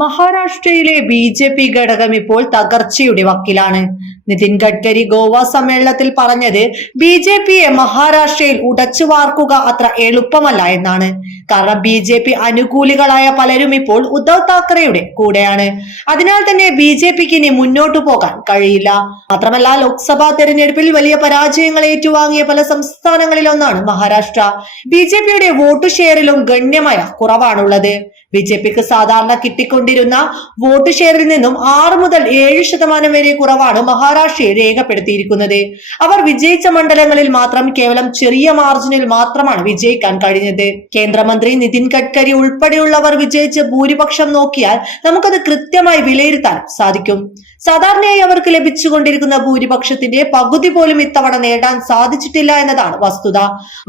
മഹാരാഷ്ട്രയിലെ B J P ഘടകം ഇപ്പോൾ തകർച്ചയുടെ വക്കിലാണ്. നിതിൻ ഗഡ്കരി ഗോവ സമ്മേളനത്തിൽ പറഞ്ഞത് ബി ജെ പിയെ മഹാരാഷ്ട്രയിൽ ഉടച്ചു വാർക്കുക അത്ര എളുപ്പമല്ല എന്നാണ്. കാരണം ബി ജെ പി അനുകൂലികളായ പലരും ഇപ്പോൾ ഉദ്ധവ് താക്കറെയുടെ കൂടെയാണ്. അതിനാൽ തന്നെ ബി ജെ പിക്ക് ഇനി മുന്നോട്ടു പോകാൻ കഴിയില്ല. മാത്രമല്ല ലോക്സഭാ തെരഞ്ഞെടുപ്പിൽ വലിയ പരാജയങ്ങൾ ഏറ്റുവാങ്ങിയ പല സംസ്ഥാനങ്ങളിലൊന്നാണ് മഹാരാഷ്ട്ര. ബി ജെ പിയുടെ വോട്ട് ഷെയറിലും ഗണ്യമായ കുറവാണുള്ളത്. ബി ജെ പിക്ക് സാധാരണ കിട്ടിക്കൊണ്ടിരുന്ന വോട്ട് ഷെയറിൽ നിന്നും ആറ് മുതൽ ഏഴ് ശതമാനം വരെ കുറവാണ് മഹാരാഷ്ട്രയെ രേഖപ്പെടുത്തിയിരിക്കുന്നത്. അവർ വിജയിച്ച മണ്ഡലങ്ങളിൽ മാത്രം കേവലം ചെറിയ മാർജിനിൽ മാത്രമാണ് വിജയിക്കാൻ കഴിഞ്ഞത്. കേന്ദ്രമന്ത്രി നിതിൻ ഗഡ്കരി ഉൾപ്പെടെയുള്ളവർ വിജയിച്ച് ഭൂരിപക്ഷം നോക്കിയാൽ നമുക്കത് കൃത്യമായി വിലയിരുത്താൻ സാധിക്കും. സാധാരണയായി അവർക്ക് ലഭിച്ചുകൊണ്ടിരിക്കുന്ന ഭൂരിപക്ഷത്തിന്റെ പകുതി പോലും ഇത്തവണ നേടാൻ സാധിച്ചിട്ടില്ല എന്നതാണ് വസ്തുത.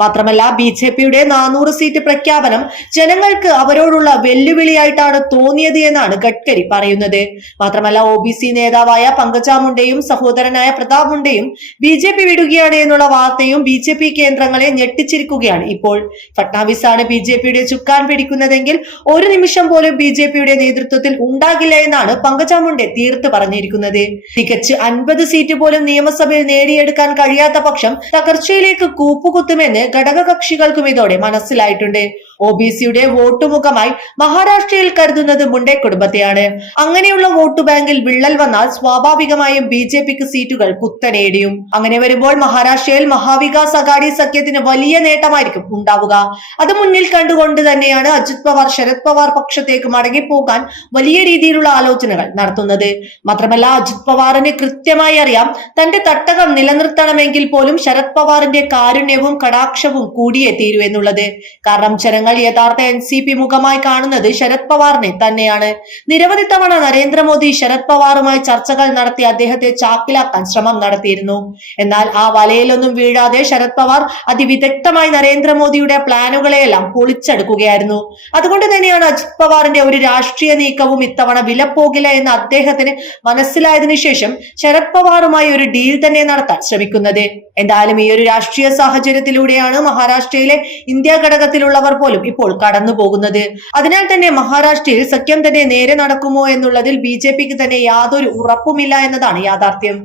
മാത്രമല്ല ബി ജെ പിയുടെ നാനൂറ് സീറ്റ് പ്രഖ്യാപനം ജനങ്ങൾക്ക് അവരോടുള്ള വെല്ലുവിളിയായിട്ടാണ് തോന്നിയത് എന്നാണ് ഗഡ്കരി പറയുന്നത്. മാത്രമല്ല ഒ ബി സി നേതാവായ പങ്കജ മുണ്ടയും സഹോദരനായ പ്രതാപ് മുണ്ടയും ബി ജെ പി വിടുകയാണ് എന്നുള്ള വാർത്തയും ബി ജെ പി കേന്ദ്രങ്ങളെ ഞെട്ടിച്ചിരിക്കുകയാണ് ഇപ്പോൾ. ഫട്നാവിസ് ആണ് ബി ജെ പിയുടെ ചുക്കാൻ പിടിക്കുന്നതെങ്കിൽ ഒരു നിമിഷം പോലും ബി ജെ പിയുടെ നേതൃത്വത്തിൽ ഉണ്ടാകില്ല എന്നാണ് പങ്കജ മുണ്ടെ തീർത്ത് പറഞ്ഞിരിക്കുന്നത്. തികച്ച് അൻപത് സീറ്റ് പോലും നിയമസഭയിൽ നേടിയെടുക്കാൻ കഴിയാത്ത പക്ഷം തകർച്ചയിലേക്ക് കൂപ്പുകുത്തുമെന്ന് ഘടകകക്ഷികൾക്കും ഇതോടെ മനസ്സിലായിട്ടുണ്ട്. ഒ ബി സിയുടെ വോട്ടുമുഖമായി മഹാരാഷ്ട്രയിൽ കരുതുന്നത് മുണ്ടെ കുടുംബത്തെയാണ്. അങ്ങനെയുള്ള വോട്ട് ബാങ്കിൽ വിള്ളൽ വന്നാൽ സ്വാഭാവികമായും ബി ജെ പിക്ക് സീറ്റുകൾ കുത്തനേടിയും. അങ്ങനെ വരുമ്പോൾ മഹാരാഷ്ട്രയിൽ മഹാവികാസ് അഗാഡി സഖ്യത്തിന് വലിയ നേട്ടമായിരിക്കും ഉണ്ടാവുക. അത് മുന്നിൽ കണ്ടുകൊണ്ട് തന്നെയാണ് അജിത് പവാർ ശരത് പവാർ പക്ഷത്തേക്ക് മടങ്ങിപ്പോകാൻ വലിയ രീതിയിലുള്ള ആലോചനകൾ നടത്തുന്നത്. മാത്രമല്ല അജിത് പവാറിന് കൃത്യമായി അറിയാം തന്റെ തട്ടകം നിലനിർത്തണമെങ്കിൽ പോലും ശരത് പവാറിന്റെ കാരുണ്യവും കടാക്ഷവും കൂടിയേ തീരൂ എന്നുള്ളത്. കാരണം ജനങ്ങൾ യഥാർത്ഥ എൻ സി പി മുഖമായി കാണുന്നത് ശരത് പവാറിനെ തന്നെയാണ്. നിരവധി തവണ നരേന്ദ്രമോദി ശരത് പവാറുമായി ചർച്ചകൾ നടത്തി അദ്ദേഹത്തെ ചാക്കിലാക്കാൻ ശ്രമം നടത്തിയിരുന്നു. എന്നാൽ ആ വലയിലൊന്നും വീഴാതെ ശരത് പവാർ അതിവിദഗ്ധമായി നരേന്ദ്രമോദിയുടെ പ്ലാനുകളെയെല്ലാം പൊളിച്ചെടുക്കുകയായിരുന്നു. അതുകൊണ്ട് തന്നെയാണ് അജിത് പവാറിന്റെ ഒരു രാഷ്ട്രീയ നീക്കവും ഇത്തവണ വിലപ്പോകില്ല എന്ന് അദ്ദേഹത്തിന് മനസ്സിലായതിനു ശേഷം ശരത് പവാറുമായി ഒരു ഡീൽ തന്നെ നടത്താൻ ശ്രമിക്കുന്നത്. എന്തായാലും ഈ ഒരു രാഷ്ട്രീയ സാഹചര്യത്തിലൂടെയാണ് മഹാരാഷ്ട്രയിലെ ഇന്ത്യ ഘടകത്തിലുള്ളവർ പോലും ഇപ്പോൾ കടന്നു പോകുന്നത്. അതിനാൽ തന്നെ മഹാരാഷ്ട്രയിൽ സഖ്യം തന്നെ നേരെ നടക്കുമോ എന്നുള്ളതിൽ ബി തന്നെ യാതൊരു ഉറപ്പുമില്ല എന്നതാണ് യാഥാർത്ഥ്യം.